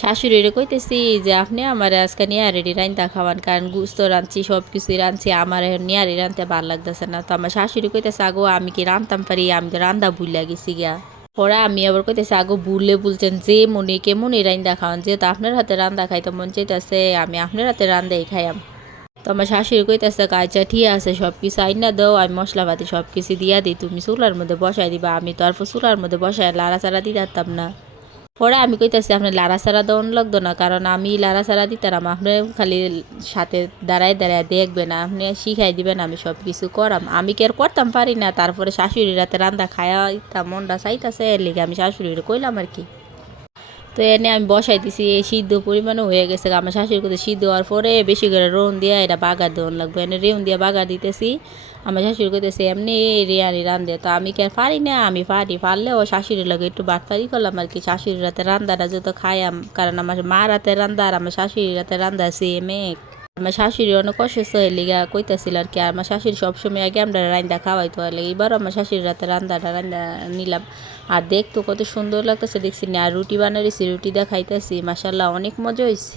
শাশুড়িরে কইতেছি যে আপনি আমার আজকে নিয়ারেরই রাইন্দা খাওয়ান, কারণ গুস্ত রাঁধছি, সব কিছুই রাঁধছি, আমার নিয়ারি রাঁধতে ভাল লাগতেছে না। তো আমার শাশুড়ি কইতেছে আগো আমি কি রাঁধতাম পারি, আমি তো রান্দা ভুইলা গেছি গিয়া। পরে আমি আবার কইতেছি আগো ভুললে বলছেন যে মনে কেমন এই রান্দা খাওয়ান, যেহেতু আপনার হাতে রান্দা খাইতে মন চাইতেছে আমি আপনার হাতে রান্দাই খাইয়াম। তো আমার শাশুড়ি কইতেছে আচ্ছা ঠিক আছে, সব কিছু আইনা দাও, আমি মশলাপাতি সব কিছু দিয়া দিই, তুমি চুলার মধ্যে বসাই দিবা। আমি তো আর চুলার মধ্যে বসায় লাড়াচাড়া দিতে পারতাম না। পরে আমি কইতাছি আপনি লাড়াচাড়া দেওয়ান লাগতো না, কারণ আমি লাড়াচাড়া দিতাম, আপনি খালি সাথে দাঁড়ায় দাঁড়ায় দেখবেন, আপনি শিখাই দিবেন, আমি সব কিছু করাম। আমি কি আর করতাম পারি না? তারপরে শাশুড়ি রাতে রান্দা খায়া মনটা চাইতাছে, এর লিগে আমি শাশুড়িরে কইলাম আর কি। তো এনে আমি বসাই দিছি, এই সিদ্ধ পরিমাণে হয়ে গেছে। আমার শাশুড়ি করতে সিদ্ধ হওয়ার পরে বেশি করে রোন দিয়া এটা বাগার দেওয়ান লাগবে, এনে রেউন দিয়া বাগার দিতেছি। আমার শাশুড়ি করতেছে এমনি রিয়ানি রান্ধে, তো আমি কি আর পারি না? আমি পারলে ও শাশুড়ির লাগে একটু বাটপারি করলাম আর কি। শাশুড়ির রাতে রান্দাটা যত খাইয়াম, কারণ আমার মা রাতে রান্দা আর আমার শাশুড়ির রাতে রান্দা সেম এক। আমার শাশুড়ি অনেক অসুস্থ হয়ে লিগা কইতাছিল আর কি। আর আমার শাশুড়ি সবসময় আগে আমরা রান্দা খাওয়াইতো, আর এবার আমার শাশুড়ির রাতে রান্দাটা রান্দা নিলাম। আর দেখতো কত সুন্দর লাগতেছে দেখছি না। আর রুটি বানাইছি, রুটি দিয়ে খাইতেছি, মাসাল্লাহ অনেক মজা হয়েছে।